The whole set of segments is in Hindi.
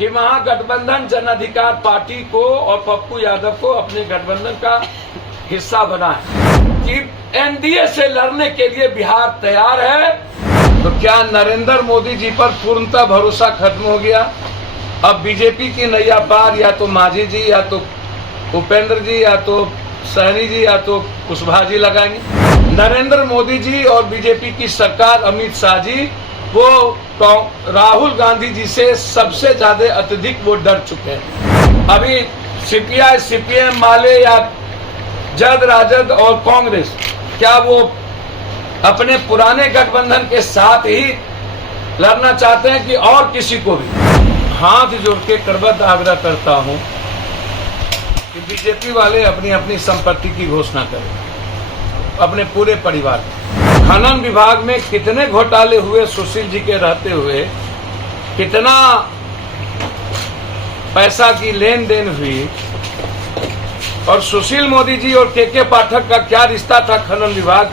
कि महागठबंधन जन अधिकार पार्टी को और पप्पू यादव को अपने गठबंधन का हिस्सा बनाए, कि एनडीए से लड़ने के लिए बिहार तैयार है। तो क्या नरेंद्र मोदी जी पर पूर्णतः भरोसा खत्म हो गया? अब बीजेपी की नैया पार या तो मांझी जी, या तो उपेंद्र जी, या तो सहनी जी, या तो कुशवाहा जी लगाएंगे। नरेंद्र मोदी जी और बीजेपी की सरकार, अमित शाह जी, वो राहुल गांधी जी से सबसे ज्यादा अत्यधिक वो डर चुके हैं। अभी सीपीआई, सीपीएम, माले या जद, राजद और कांग्रेस, क्या वो अपने पुराने गठबंधन के साथ ही लड़ना चाहते हैं कि और किसी को भी? हाथ जोड़ के करबद्ध आग्रह करता हूं कि बीजेपी वाले अपनी अपनी संपत्ति की घोषणा करें, अपने पूरे परिवार। खनन विभाग में कितने घोटाले हुए सुशील जी के रहते हुए, कितना पैसा की लेन देन हुई, और सुशील मोदी जी और के पाठक का क्या रिश्ता था खनन विभाग।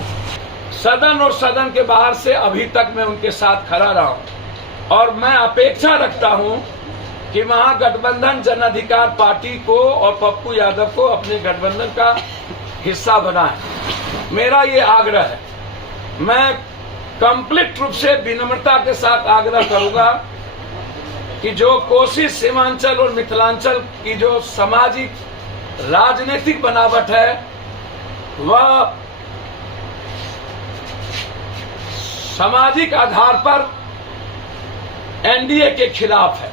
सदन और सदन के बाहर से अभी तक मैं उनके साथ खड़ा रहा हूं, और मैं अपेक्षा रखता हूं कि महागठबंधन जन अधिकार पार्टी को और पप्पू यादव को अपने गठबंधन का हिस्सा बनाए। मेरा ये आग्रह है। मैं कंप्लीट रूप से विनम्रता के साथ आग्रह करूंगा कि जो कोसी, सीमांचल और मिथिलांचल की जो सामाजिक राजनीतिक बनावट है, वह सामाजिक आधार पर एनडीए के खिलाफ है।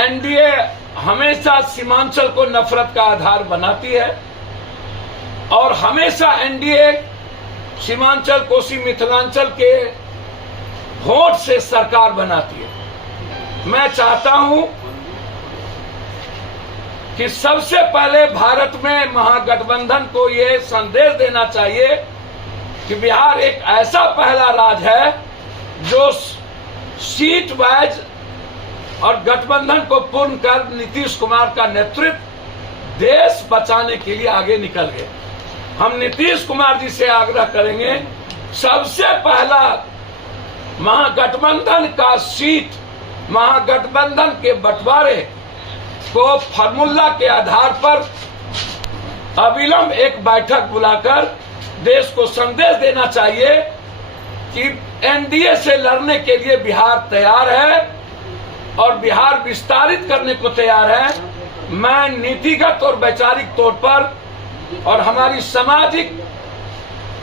एनडीए हमेशा सीमांचल को नफरत का आधार बनाती है, और हमेशा एनडीए सीमांचल, कोसी, मिथिलांचल के वोट से सरकार बनाती है। मैं चाहता हूं कि सबसे पहले भारत में महागठबंधन को यह संदेश देना चाहिए कि बिहार एक ऐसा पहला राज्य है जो सीट वाइज और गठबंधन को पूर्ण कर नीतीश कुमार का नेतृत्व देश बचाने के लिए आगे निकल गए। हम नीतीश कुमार जी से आग्रह करेंगे, सबसे पहला महागठबंधन का सीट, महागठबंधन के बंटवारे को फार्मूला के आधार पर अविलंब एक बैठक बुलाकर देश को संदेश देना चाहिए कि एनडीए से लड़ने के लिए बिहार तैयार है और बिहार विस्तारित करने को तैयार है। मैं नीतिगत और वैचारिक तौर पर और हमारी सामाजिक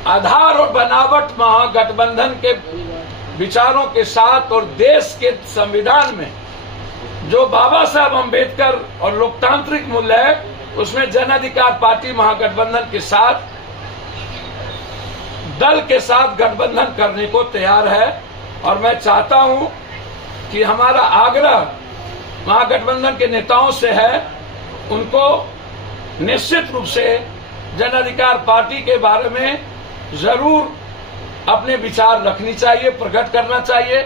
आधार और बनावट महागठबंधन के विचारों के साथ, और देश के संविधान में जो बाबा साहब अम्बेडकर और लोकतांत्रिक मूल्य है, उसमें जन अधिकार पार्टी महागठबंधन के साथ, दल के साथ गठबंधन करने को तैयार है। और मैं चाहता हूं कि हमारा आग्रह महागठबंधन के नेताओं से है, उनको निश्चित रूप से जन अधिकार पार्टी के बारे में जरूर अपने विचार रखनी चाहिए, प्रकट करना चाहिए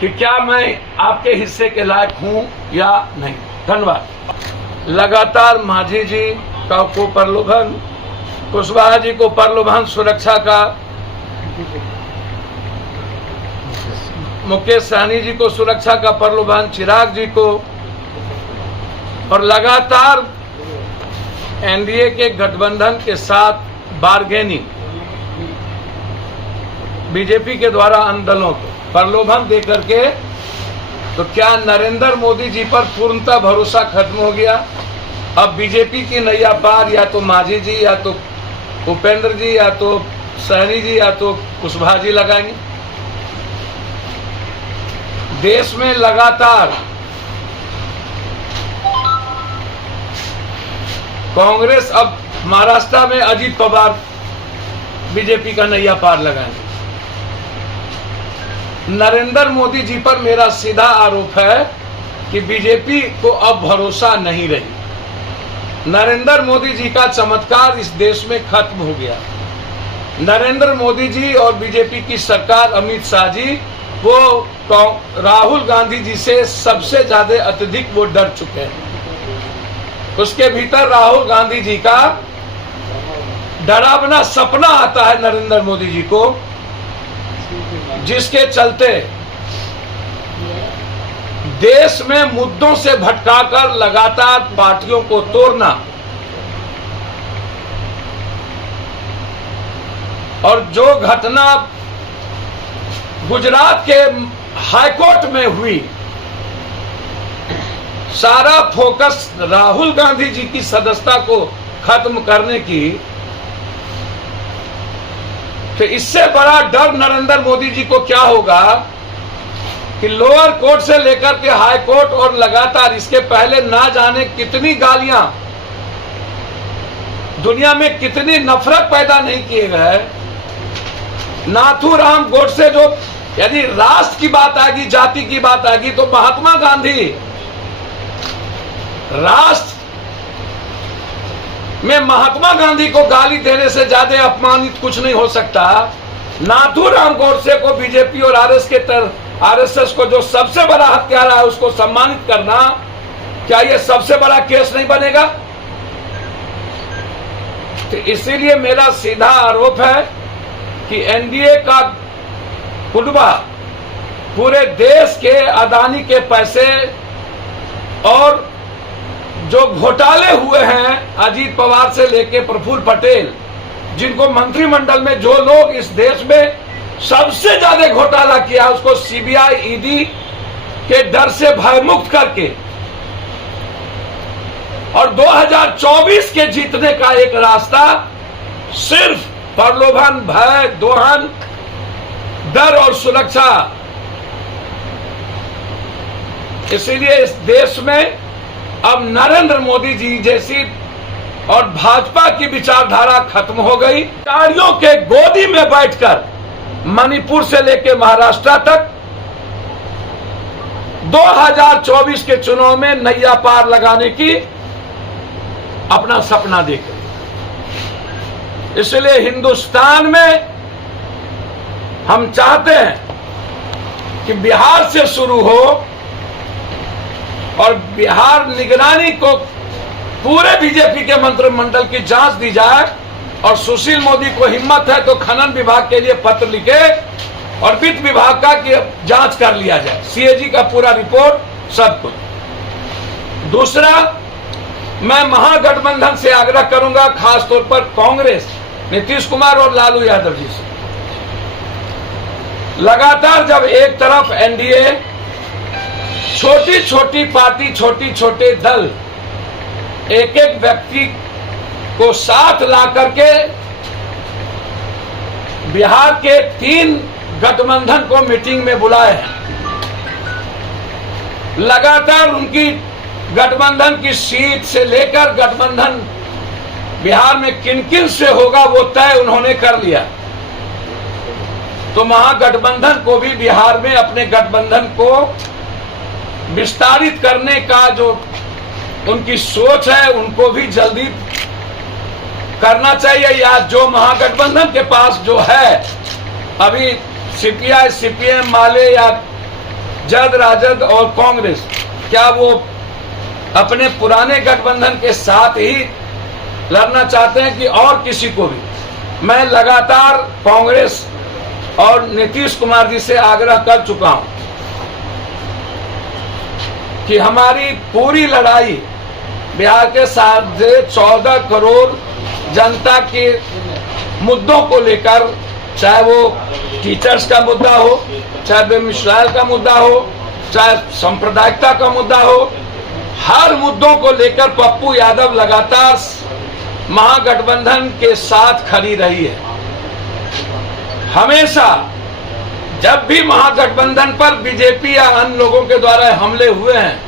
कि क्या मैं आपके हिस्से के लायक हूं या नहीं। धन्यवाद। लगातार मांझी जी को प्रलोभन, कुशवाहा जी को प्रलोभन सुरक्षा का, मुकेश सहनी जी को सुरक्षा का प्रलोभन, चिराग जी को, और लगातार एनडीए के गठबंधन के साथ बार्गेनिंग बीजेपी के द्वारा अन्य दलों को प्रलोभन देकर के, तो क्या नरेंद्र मोदी जी पर पूर्णतः भरोसा खत्म हो गया? अब बीजेपी की नैया पार या तो मांझी जी, या तो उपेंद्र जी, या तो सहनी जी, या तो कुशवाहा जी लगाएंगे। देश में लगातार कांग्रेस, अब महाराष्ट्र में अजीत पवार बीजेपी का नैया पार लगाएंगे। नरेंद्र मोदी जी पर मेरा सीधा आरोप है कि बीजेपी को अब भरोसा नहीं रही। नरेंद्र मोदी जी का चमत्कार इस देश में खत्म हो गया। नरेंद्र मोदी जी और बीजेपी की सरकार, अमित शाह जी, वो राहुल गांधी जी से सबसे ज्यादा अत्यधिक वो डर चुके हैं। उसके भीतर राहुल गांधी जी का डरावना सपना आता है नरेंद्र मोदी जी को, जिसके चलते देश में मुद्दों से भटकाकर लगातार पार्टियों को तोड़ना और जो घटना गुजरात के हाईकोर्ट में हुई, सारा फोकस राहुल गांधी जी की सदस्यता को खत्म करने की, तो इससे बड़ा डर नरेंद्र मोदी जी को क्या होगा कि लोअर कोर्ट से लेकर के हाई कोर्ट और लगातार इसके पहले ना जाने कितनी गालियां, दुनिया में कितनी नफरत पैदा नहीं किए गए। नाथूराम गोडसे, जो यदि राष्ट्र की बात आएगी, जाति की बात आएगी, तो महात्मा गांधी राष्ट्र में महात्मा गांधी को गाली देने से ज्यादा अपमानित कुछ नहीं हो सकता। नाथूराम गोडसे को बीजेपी और आरएसएस को जो सबसे बड़ा हत्यारा है उसको सम्मानित करना, क्या यह सबसे बड़ा केस नहीं बनेगा? तो इसीलिए मेरा सीधा आरोप है कि एनडीए का कुनबा पूरे देश के अदानी के पैसे और जो घोटाले हुए हैं अजीत पवार से लेके प्रफुल्ल पटेल, जिनको मंत्रिमंडल में जो लोग इस देश में सबसे ज्यादा घोटाला किया उसको सीबीआई ईडी के डर से भयमुक्त करके और 2024 के जीतने का एक रास्ता सिर्फ प्रलोभन, भय, दोहन, डर और सुरक्षा। इसीलिए इस देश में अब नरेंद्र मोदी जी जैसी और भाजपा की विचारधारा खत्म हो गई। गाड़ियों के गोदी में बैठकर मणिपुर से लेकर महाराष्ट्र तक 2024 के चुनाव में नैया पार लगाने की अपना सपना देख रहे। इसलिए हिंदुस्तान में हम चाहते हैं कि बिहार से शुरू हो और बिहार निगरानी को पूरे बीजेपी के मंत्रिमंडल की जांच दी जाए और सुशील मोदी को हिम्मत है तो खनन विभाग के लिए पत्र लिखे और वित्त विभाग का की जांच कर लिया जाए, सीएजी का पूरा रिपोर्ट, सब कुछ। दूसरा, मैं महागठबंधन से आग्रह करूंगा, खासतौर पर कांग्रेस, नीतीश कुमार और लालू यादव जी से, लगातार जब एक तरफ एनडीए, छोटी छोटी पार्टी, छोटी छोटे दल एक एक व्यक्ति को साथ ला करके बिहार के 3 गठबंधन को मीटिंग में बुलाए हैं, लगातार उनकी गठबंधन की सीट से लेकर गठबंधन बिहार में किन किन से होगा वो तय उन्होंने कर लिया। तो महागठबंधन को भी बिहार में अपने गठबंधन को विस्तारित करने का जो उनकी सोच है उनको भी जल्दी करना चाहिए। या जो महागठबंधन के पास जो है अभी सीपीआई, सीपीएम, माले या जद राजद और कांग्रेस, क्या वो अपने पुराने गठबंधन के साथ ही लड़ना चाहते हैं कि और किसी को भी? मैं लगातार कांग्रेस और नीतीश कुमार जी से आग्रह कर चुका हूं कि हमारी पूरी लड़ाई बिहार के 14 करोड़ जनता के मुद्दों को लेकर, चाहे वो टीचर्स का मुद्दा हो, चाहे बेमिसाल का मुद्दा हो, चाहे सांप्रदायिकता का मुद्दा हो, हर मुद्दों को लेकर पप्पू यादव लगातार महागठबंधन के साथ खड़ी रही है। हमेशा जब भी महागठबंधन पर बीजेपी या अन्य लोगों के द्वारा हमले हुए हैं,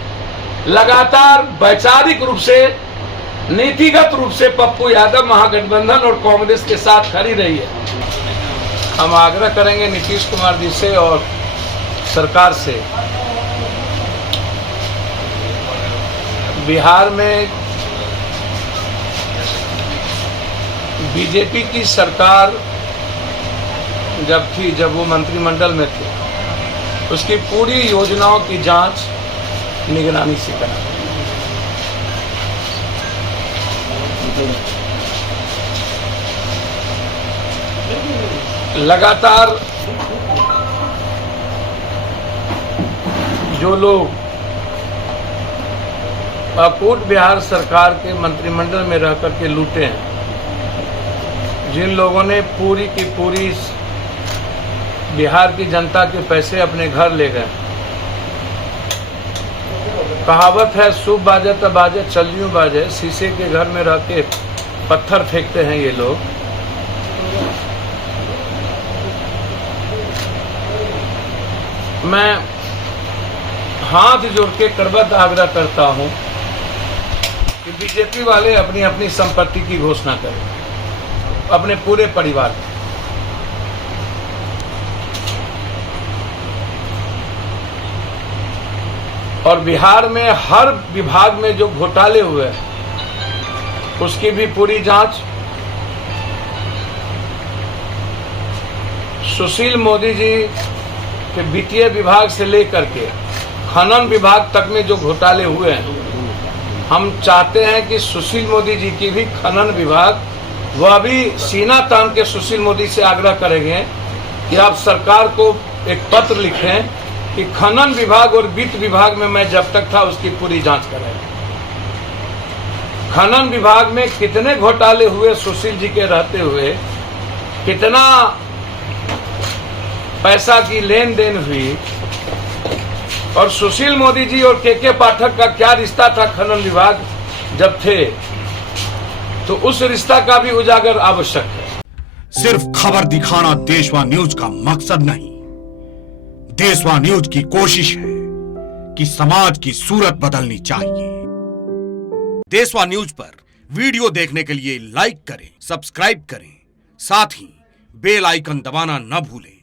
लगातार वैचारिक रूप से, नीतिगत रूप से पप्पू यादव महागठबंधन और कांग्रेस के साथ खड़ी रही है। हम आग्रह करेंगे नीतीश कुमार जी से और सरकार से, बिहार में बीजेपी की सरकार जब वो मंत्रिमंडल में थे, उसकी पूरी योजनाओं की जांच निगरानी से करा। लगातार जो लोग अकूट बिहार सरकार के मंत्रिमंडल में रह करके लूटे हैं, जिन लोगों ने पूरी की पूरी बिहार की जनता के पैसे अपने घर ले गए। कहावत है, शुभ बाजे तब बाजे चलियों बाजे। शीशे के घर में रह के पत्थर फेंकते हैं ये लोग। मैं हाथ जोड़ के करबद्ध आग्रह करता हूं कि बीजेपी वाले अपनी अपनी संपत्ति की घोषणा करें, अपने पूरे परिवार की। और बिहार में हर विभाग में जो घोटाले हुए उसकी भी पूरी जांच। सुशील मोदी जी के वित्तीय विभाग से लेकर के खनन विभाग तक में जो घोटाले हुए हैं, हम चाहते हैं कि सुशील मोदी जी की भी खनन विभाग, वह भी सीना तान के सुशील मोदी से आग्रह करेंगे कि आप सरकार को एक पत्र लिखें कि खनन विभाग और वित्त विभाग में मैं जब तक था उसकी पूरी जांच करें। खनन विभाग में कितने घोटाले हुए सुशील जी के रहते हुए, कितना पैसा की लेन देन हुई, और सुशील मोदी जी और के पाठक का क्या रिश्ता था खनन विभाग जब थे, तो उस रिश्ता का भी उजागर आवश्यक है। सिर्फ खबर दिखाना देशवा न्यूज का मकसद नहीं। देशवा न्यूज की कोशिश है कि समाज की सूरत बदलनी चाहिए। देशवा न्यूज पर वीडियो देखने के लिए लाइक करें, सब्सक्राइब करें, साथ ही बेल आइकन दबाना न भूलें।